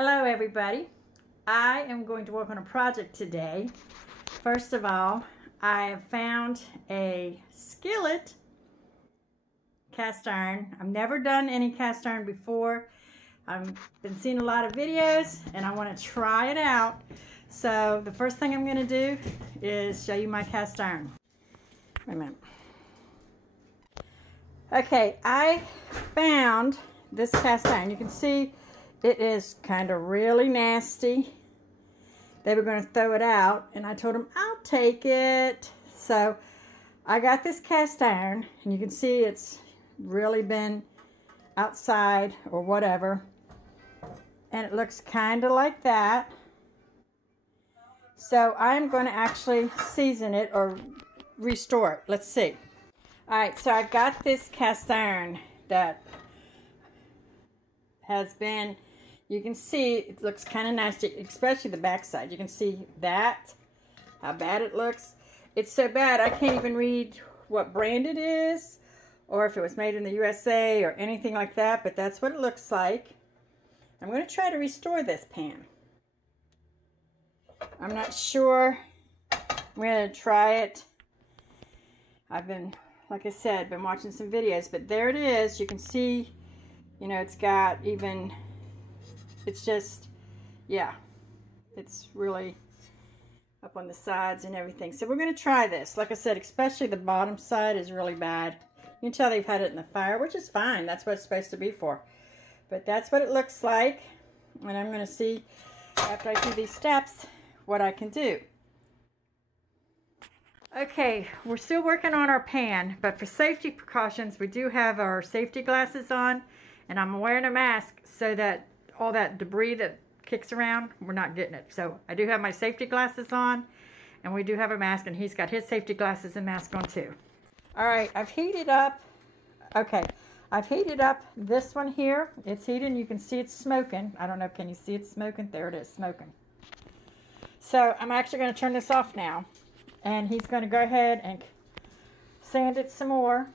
Hello everybody. I am going to work on a project today. First of all, I have found a skillet cast iron. I've never done any cast iron before. I've been seeing a lot of videos and I want to try it out. So the first thing I'm going to do is show you my cast iron. Wait a minute. Okay, I found this cast iron. You can see it is kind of really nasty. They were going to throw it out and I told them I'll take it. So I got this cast iron and you can see it's really been outside or whatever, and it looks kind of like that. So I'm going to actually season it or restore it. Let's see. Alright, so I got this cast iron that has been, you can see it looks kind of nasty, especially the back side. You can see that, how bad it looks. It's so bad I can't even read what brand it is or if it was made in the USA or anything like that, but that's what it looks like. I'm going to try to restore this pan. I'm not sure. I'm going to try it. I've been, like I said, been watching some videos, but there it is. You can see, you know, it's got even, it's just, yeah, it's really up on the sides and everything. So we're going to try this. Like I said, especially the bottom side is really bad. You can tell they've had it in the fire, which is fine. That's what it's supposed to be for. But that's what it looks like. And I'm going to see, after I do these steps, what I can do. Okay, we're still working on our pan, but for safety precautions, we do have our safety glasses on, and I'm wearing a mask so that all that debris that kicks around, we're not getting it. So I do have my safety glasses on, and we do have a mask, and he's got his safety glasses and mask on too. All right, I've heated up, okay, I've heated up this one here. It's heated, you can see it's smoking. I don't know, can you see it smoking? There it is, smoking. So I'm actually going to turn this off now. And he's going to go ahead and sand it some more.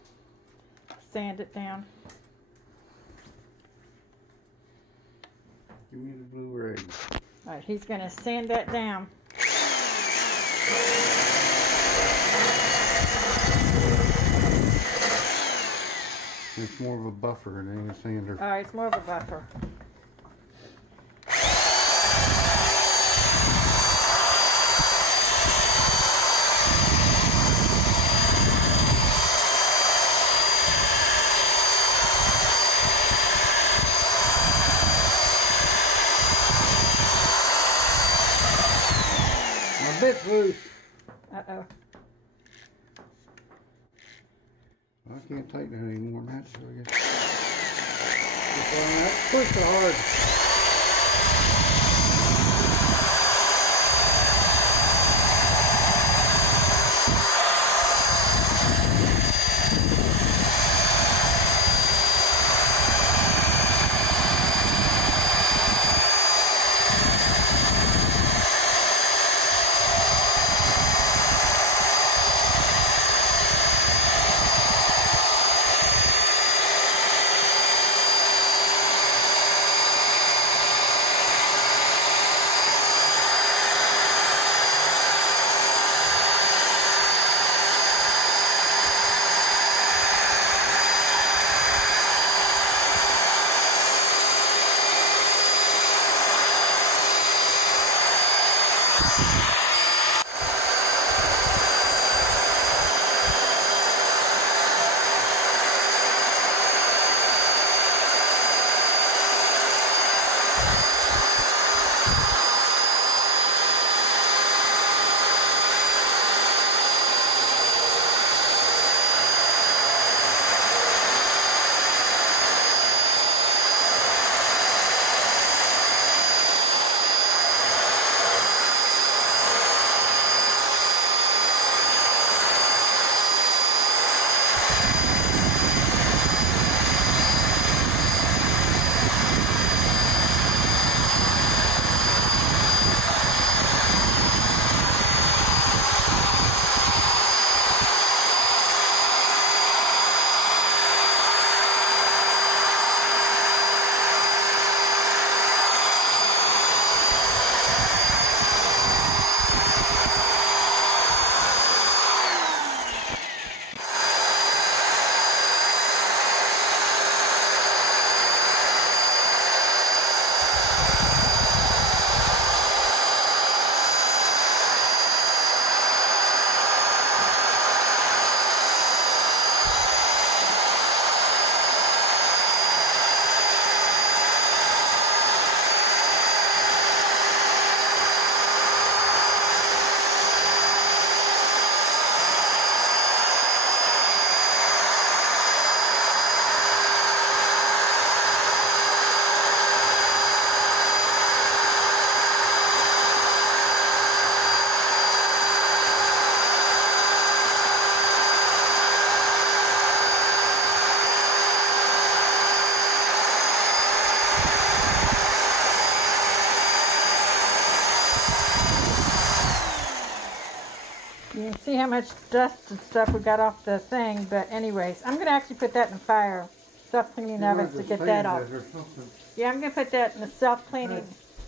Sand it down. Give me the Blu-ray. All right, he's going to sand that down. It's more of a buffer than a sander. All right, it's more of a buffer. My bit's loose. Uh-oh. I can't take that anymore, Matt, so I guess. Push it hard. see how much dust and stuff we got off the thing, but anyways, I'm going to actually put that in the fire, self-cleaning oven to get that off. Yeah, I'm going to put that in the self-cleaning.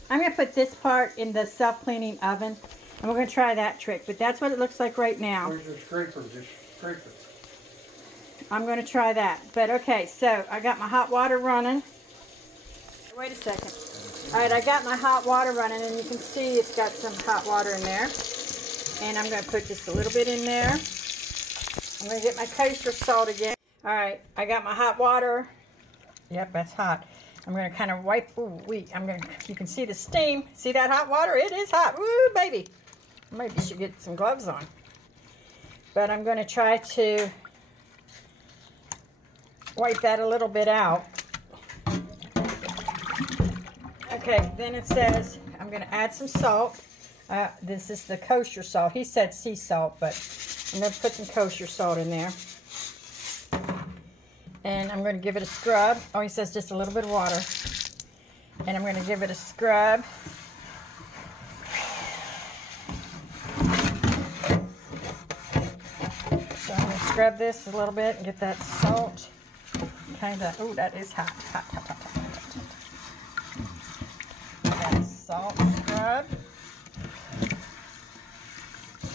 I'm going to put this part in the self-cleaning oven, and we're going to try that trick, but that's what it looks like right now. Where's your scraper? Just scrape it. I'm going to try that. But okay, so I got my hot water running. Wait a second. All right, I got my hot water running, and you can see it's got some hot water in there. And I'm going to put just a little bit in there. I'm going to get my kosher salt again. All right, I got my hot water. Yep, that's hot. I'm going to kind of wipe. Ooh, you can see the steam. See that hot water? It is hot. Woo, baby. Maybe should get some gloves on. But I'm going to try to wipe that a little bit out. Okay, then it says I'm going to add some salt. This is the kosher salt. He said sea salt, but I'm going to put some kosher salt in there. And I'm going to give it a scrub. Oh, he says just a little bit of water. And I'm going to give it a scrub. So I'm going to scrub this a little bit and get that salt kind of, oh, that is hot, hot, hot, hot, hot, hot, hot. That salt scrub.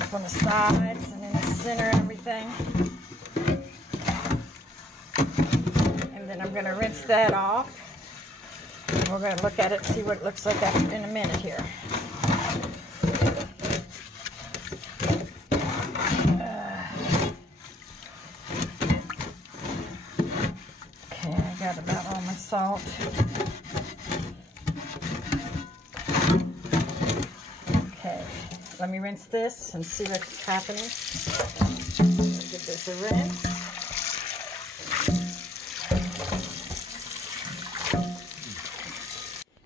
Up on the sides and in the center and everything. And then I'm going to rinse that off. And we're going to look at it and see what it looks like after in a minute here. Okay, I got about all my salt. Okay, let me rinse this and see what's happening. Give this a rinse.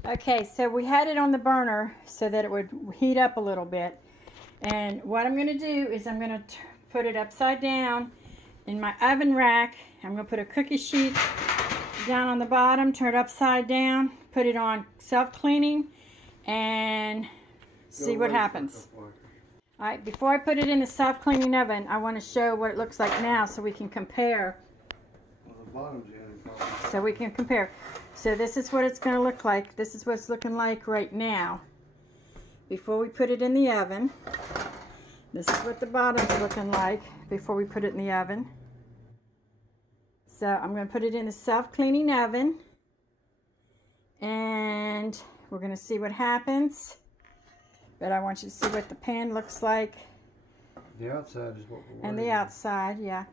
Okay, so we had it on the burner so that it would heat up a little bit. And what I'm going to do is I'm going to put it upside down in my oven rack. I'm going to put a cookie sheet down on the bottom, turn it upside down, put it on self-cleaning, and see what happens. Alright, before I put it in the self-cleaning oven, I want to show what it looks like now so we can compare. Well, the bottom's in. So we can compare. So this is what it's going to look like. This is what it's looking like right now. Before we put it in the oven. This is what the bottom's looking like before we put it in the oven. So I'm going to put it in the self-cleaning oven. And we're going to see what happens. But I want you to see what the pan looks like. The outside is what we're worried And the outside, yeah.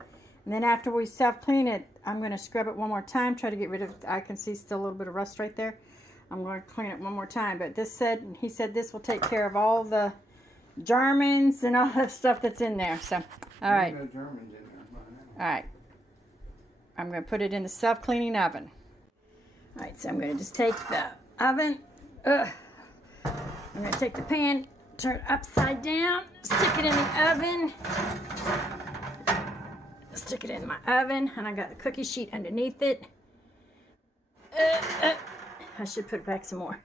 And then after we self-clean it, I'm going to scrub it one more time, try to get rid of, I can see still a little bit of rust right there. I'm going to clean it one more time. But this said, he said this will take care of all the Germans and all that stuff that's in there. So, all right. No Germans in there by now. All right. I'm going to put it in the self-cleaning oven. All right, so I'm going to just take the oven. I'm going to take the pan, turn it upside down, stick it in the oven. Stick it in my oven, and I got the cookie sheet underneath it. I should put it back some more.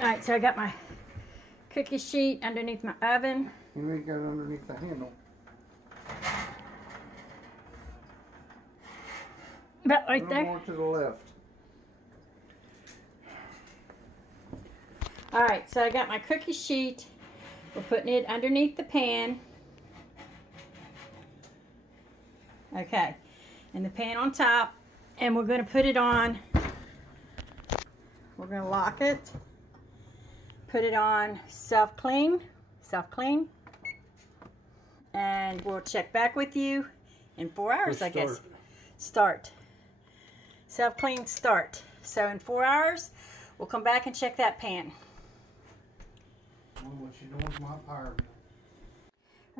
Alright, so I got my cookie sheet underneath my oven. You may got it underneath the handle. About right there. More to the left. Alright, so I got my cookie sheet. We're putting it underneath the pan. Okay, and the pan on top, and we're going to put it on, we're going to lock it, put it on self-clean, and we'll check back with you in 4 hours, I guess. Start. Self-clean, start. So in 4 hours, we'll come back and check that pan. Well, what you doing with my power?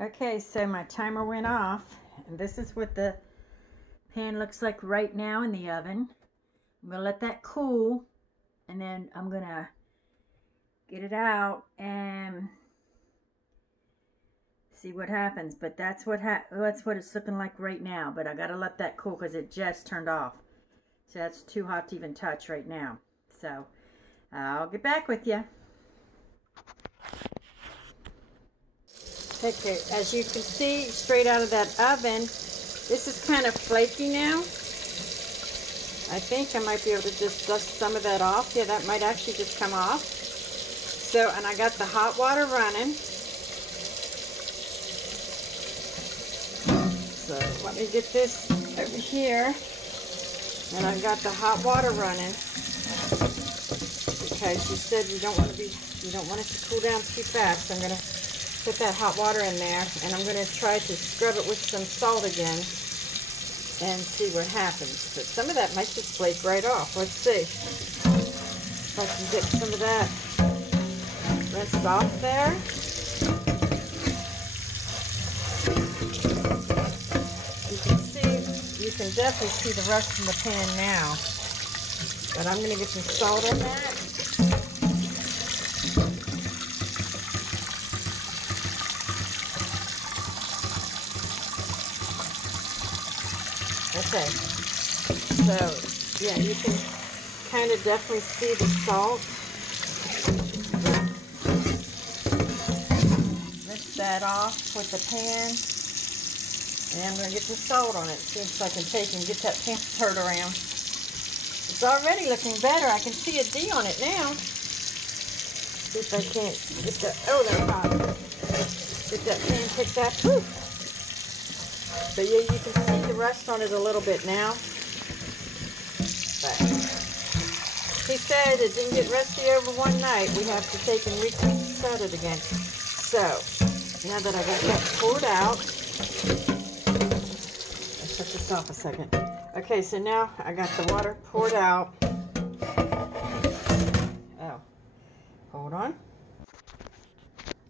Okay, so my timer went off. And this is what the pan looks like right now in the oven. I'm going to let that cool. And then I'm going to get it out and see what happens. But that's what it's looking like right now. But I got to let that cool because it just turned off. So that's too hot to even touch right now. So I'll get back with you. Okay, as you can see, straight out of that oven, this is kind of flaky now. I think I might be able to just dust some of that off. Yeah, that might actually just come off. So, and I got the hot water running. So, let me get this over here. And I've got the hot water running. Okay, she said you don't want it to cool down too fast. So I'm going to put that hot water in there, and I'm going to try to scrub it with some salt again and see what happens. But some of that might just flake right off. Let's see if I can get some of that rinsed off there. You can definitely see the rust in the pan now. But I'm going to get some salt in that. Okay, so yeah, you can kind of definitely see the salt. Rinse that off with the pan, and I'm going to get some salt on it, see if I can take and get that pan stirred around. It's already looking better. I can see a D on it now. See if I can't get that. Oh, that's hot. Get that pan picked up. Whew. But yeah, you can see the rust on it a little bit now. But he said it didn't get rusty over one night. We have to take and reset it again. So now that I got that poured out, let's shut this off a second. Okay, so now I got the water poured out. Oh, hold on.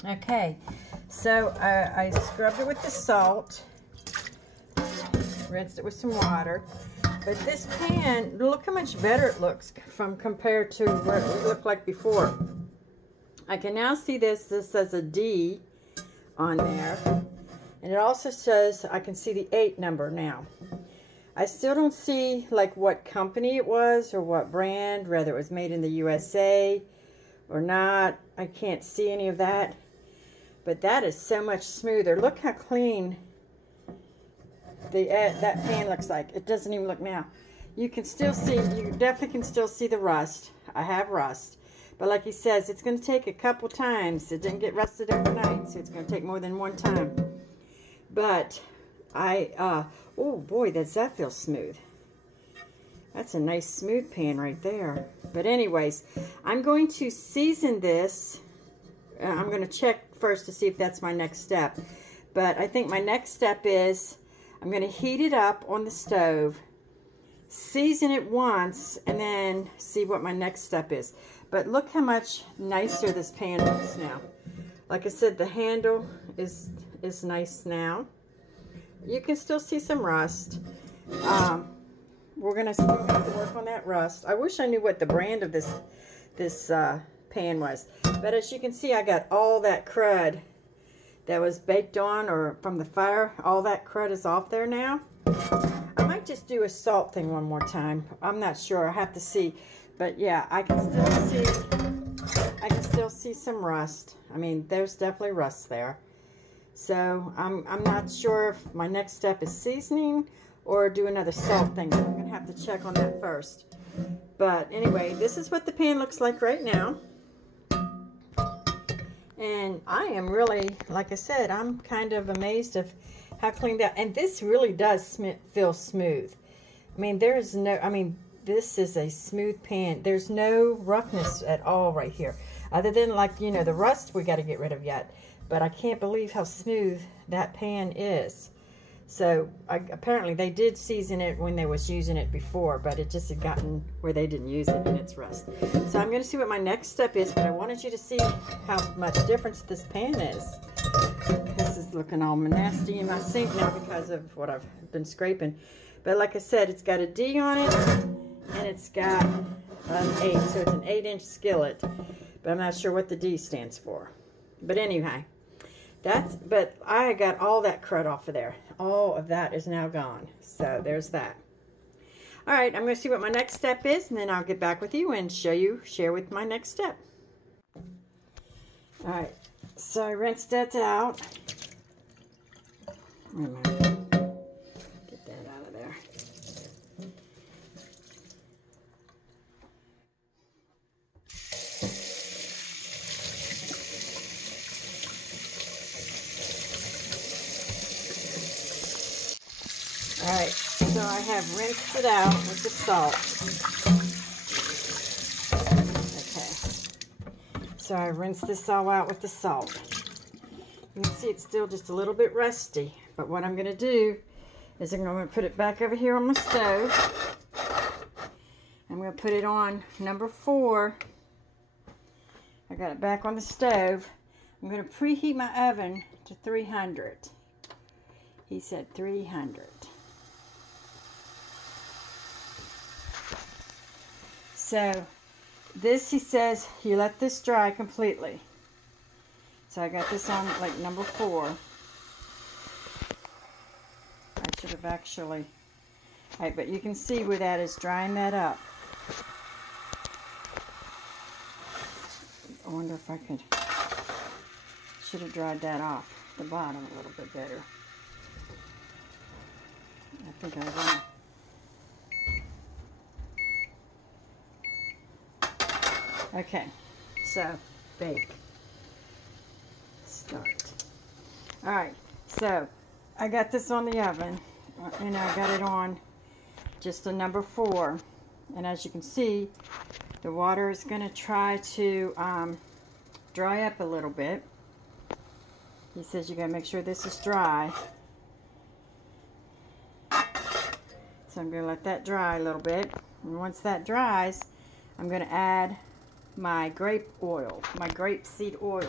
Okay, so I scrubbed it with the salt. Rinsed it with some water. But this pan, look how much better it looks from compared to what it looked like before. I can now see this says a D on there. And it also says, I can see the 8 number now. I still don't see like what company it was or what brand, whether it was made in the USA or not. I can't see any of that. But that is so much smoother. Look how clean that pan looks like. It doesn't even look now. You can still see, you definitely can still see the rust. I have rust. But like he says, it's going to take a couple times. It didn't get rusted overnight, so it's going to take more than one time. But oh boy, that feels smooth. That's a nice smooth pan right there. But anyways, I'm going to season this. I'm going to check first to see if that's my next step. But I think my next step is I'm going to heat it up on the stove, season it once, and then see what my next step is. But look how much nicer this pan looks now. Like I said, the handle is nice now. You can still see some rust. We're going to still have to work on that rust. I wish I knew what the brand of this pan was. But as you can see, I got all that crud that was baked on or from the fire. All that crud is off there now. I might just do a salt thing one more time. I'm not sure. I have to see. But yeah, I can still see some rust. I mean, there's definitely rust there. So I'm not sure if my next step is seasoning or do another salt thing. So I'm going to have to check on that first. But anyway, this is what the pan looks like right now. And I am really, like I said, I'm kind of amazed of how clean that, and this really does feel smooth. I mean, this is a smooth pan. There's no roughness at all right here. Other than like, you know, the rust we got to get rid of yet. But I can't believe how smooth that pan is. So apparently they did season it when they was using it before, but it just had gotten where they didn't use it and it's rust. So I'm going to see what my next step is, but I wanted you to see how much difference this pan is. This is looking all nasty in my sink now because of what I've been scraping. But like I said, it's got a D on it and it's got an 8, so it's an 8-inch skillet. But I'm not sure what the D stands for. But anyway, but I got all that crud off of there. All of that is now gone. So there's that. All right, I'm going to see what my next step is, and then I'll get back with you and share with my next step. All right, so I rinsed that out. Wait a minute. Get that out of there. Alright, so I have rinsed it out with the salt. Okay, so I rinsed this all out with the salt. You can see it's still just a little bit rusty, but what I'm going to do is I'm going to put it back over here on my stove. I'm going to put it on number 4. I got it back on the stove. I'm going to preheat my oven to 300. He said 300. So this, he says, you let this dry completely. So I got this on like number 4. I should have actually, alright, but you can see where that is drying that up. I wonder if I could, should have dried that off the bottom a little bit better. I think I will. Okay, so bake. Start. Alright, so I got this on the oven and I got it on just a number 4. And as you can see, the water is going to try to dry up a little bit. He says you got to make sure this is dry. So I'm going to let that dry a little bit. And once that dries, I'm going to add my grape oil, my grapeseed oil.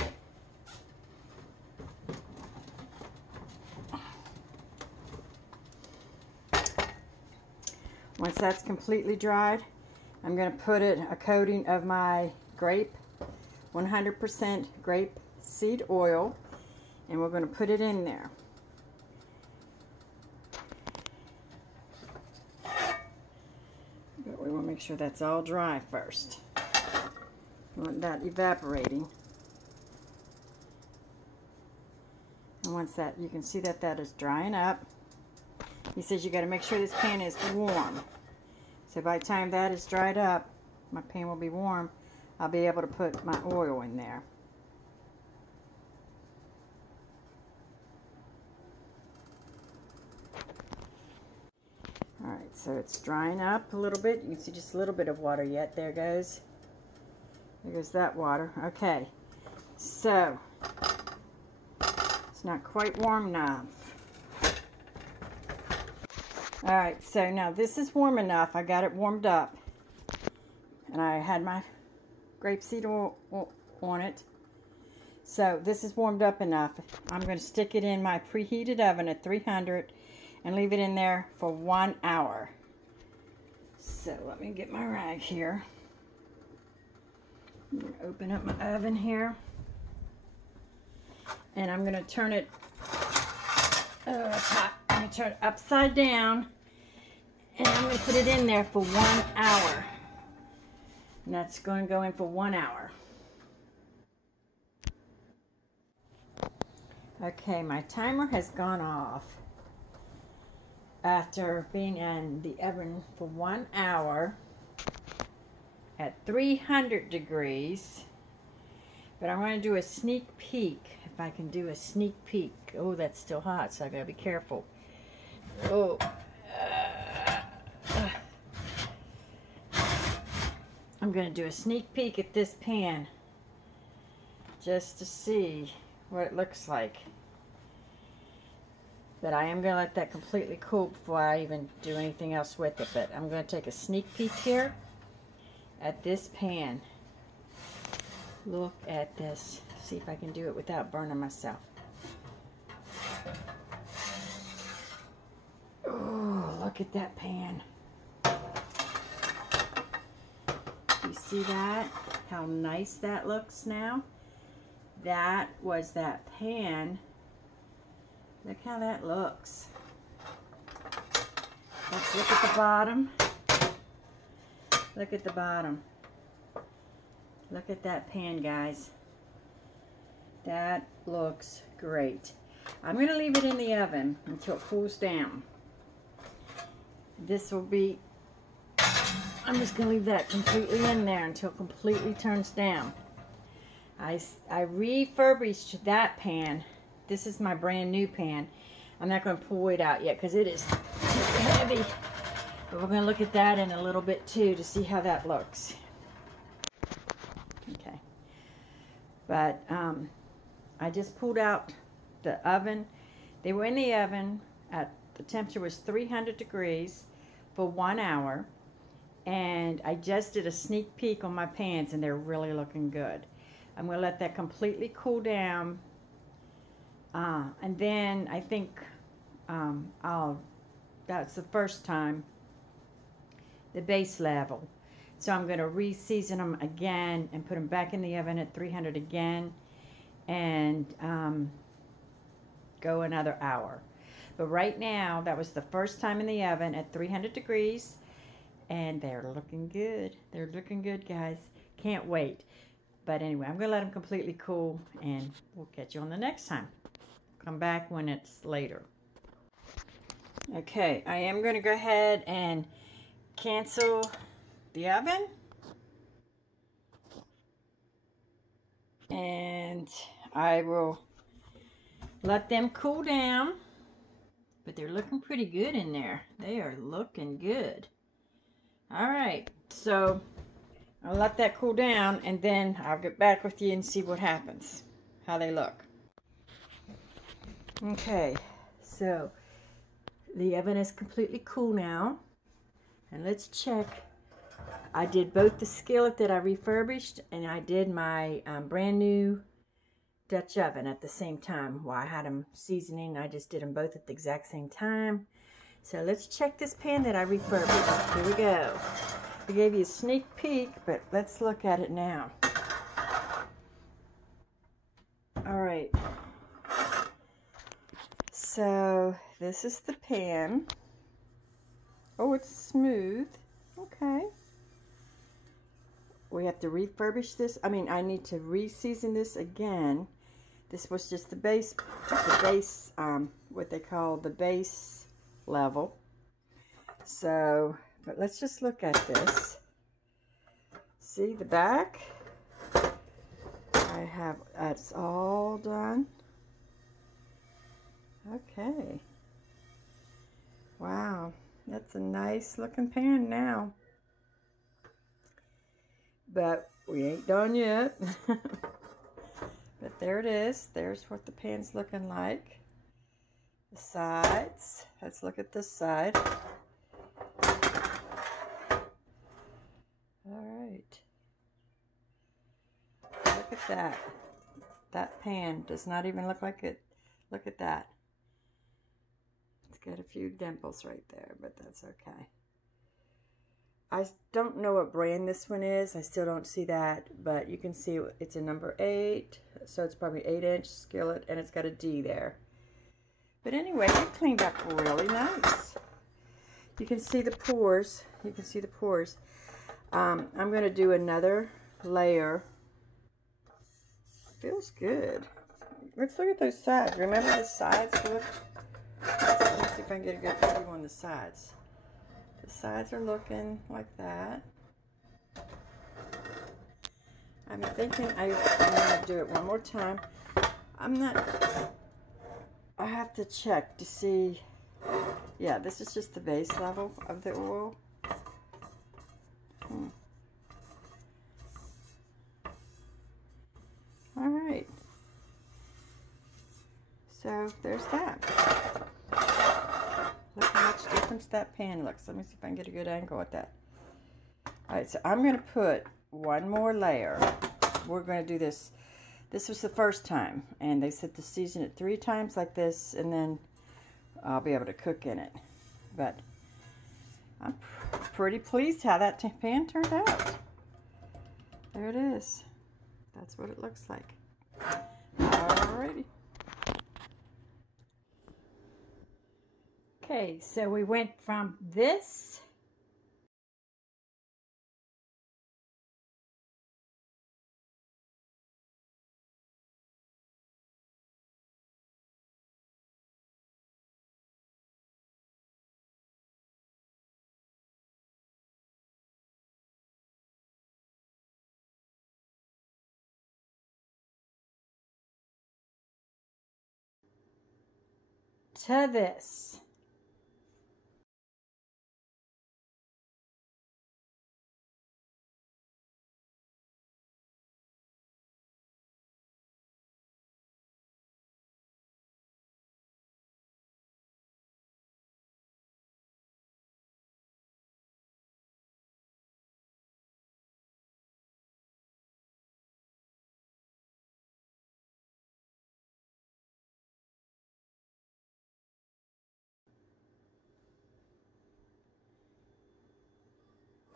Once that's completely dried, I'm going to put it a coating of my 100% grape seed oil, and we're going to put it in there. But we want to make sure that's all dry first. We want that evaporating. And once that, you can see that that is drying up. He says you got to make sure this pan is warm. So by the time that is dried up, my pan will be warm. I'll be able to put my oil in there. Alright, so it's drying up a little bit. You can see just a little bit of water yet. There goes. There goes that water. Okay, so it's not quite warm enough. Alright, so now this is warm enough. I got it warmed up. And I had my grapeseed oil on it. So this is warmed up enough. I'm going to stick it in my preheated oven at 300 and leave it in there for 1 hour. So let me get my rag here. I'm going to open up my oven here. And I'm going to turn it, I'm going to turn it upside down. And I'm going to put it in there for 1 hour. And that's going to go in for 1 hour. Okay, my timer has gone off after being in the oven for 1 hour at 300 degrees. But I'm going to do a sneak peek, if I can do a sneak peek. Oh, that's still hot, so I got to be careful. Oh. I'm going to do a sneak peek at this pan just to see what it looks like. But I am going to let that completely cool before I even do anything else with it. But I'm going to take a sneak peek here at this pan. Look at this. See if I can do it without burning myself. Oh, look at that pan. You see that? How nice that looks now? That was that pan. Look how that looks. Let's look at the bottom. Look at the bottom. Look at that pan, guys. That looks great. I'm going to leave it in the oven until it cools down. This will be, I'm just going to leave that completely in there until it completely turns down. I refurbished that pan. This is my brand new pan. I'm not going to pull it out yet because it is heavy. But we're going to look at that in a little bit too to see how that looks. Okay. But I just pulled out the oven. They were in the oven at, the temperature was 300 degrees for 1 hour. And I just did a sneak peek on my pans and they're really looking good. I'm going to let that completely cool down. And then I think that's the first time, the base level. So I'm going to re-season them again and put them back in the oven at 300 again and go another hour. But right now, that was the first time in the oven at 300 degrees and they're looking good. They're looking good, guys. Can't wait. But anyway, I'm going to let them completely cool and we'll catch you on the next time. Come back when it's later. Okay, I am going to go ahead and cancel the oven. And I will let them cool down. But they're looking pretty good in there. They are looking good. All right, so I'll let that cool down and then I'll get back with you and see what happens, how they look. Okay, so the oven is completely cool now. And let's check. I did both the skillet that I refurbished and I did my brand new Dutch oven at the same time. While I had them seasoning, I just did them both at the exact same time. So let's check this pan that I refurbished. Here we go. I gave you a sneak peek, but let's look at it now. All right. So this is the pan. Oh, it's smooth. Okay. We have to refurbish this. I mean, I need to re-season this again. This was just the base, what they call the base level. So, but let's just look at this. See the back? I have, that's all done. Okay. Wow, that's a nice looking pan now. But we ain't done yet. But there it is. There's what the pan's looking like. The sides. Let's look at this side. Alright. Look at that. That pan does not even look like it. Look at that. It's got a few dimples right there, but that's okay. I don't know what brand this one is. I still don't see that, but you can see it's a number 8, so it's probably 8-inch skillet, and it's got a D there. But anyway, it cleaned up really nice. You can see the pores. You can see the pores. I'm going to do another layer. Feels good. Let's look at those sides. Remember the sides look? Let me see if I can get a good view on the sides. The sides are looking like that. I'm thinking I'm going to do it one more time. I have to check to see. Yeah, this is just the base level of the oil. All right. So there's that. Look how much difference that pan looks. Let me see if I can get a good angle at that. All right, so I'm going to put one more layer. We're going to do this. This was the first time, and they said to season it 3 times like this, and then I'll be able to cook in it. But I'm pretty pleased how that pan turned out. There it is. That's what it looks like. Alrighty. Okay, so we went from this to this.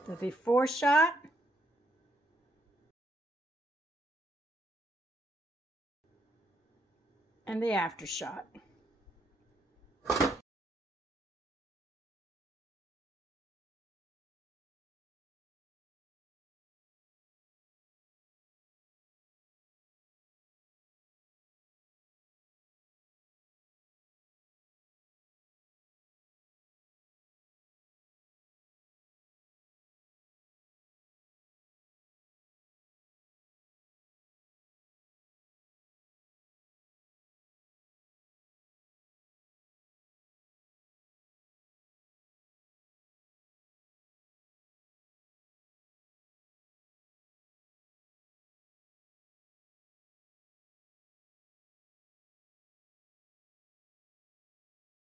The before shot and the after shot.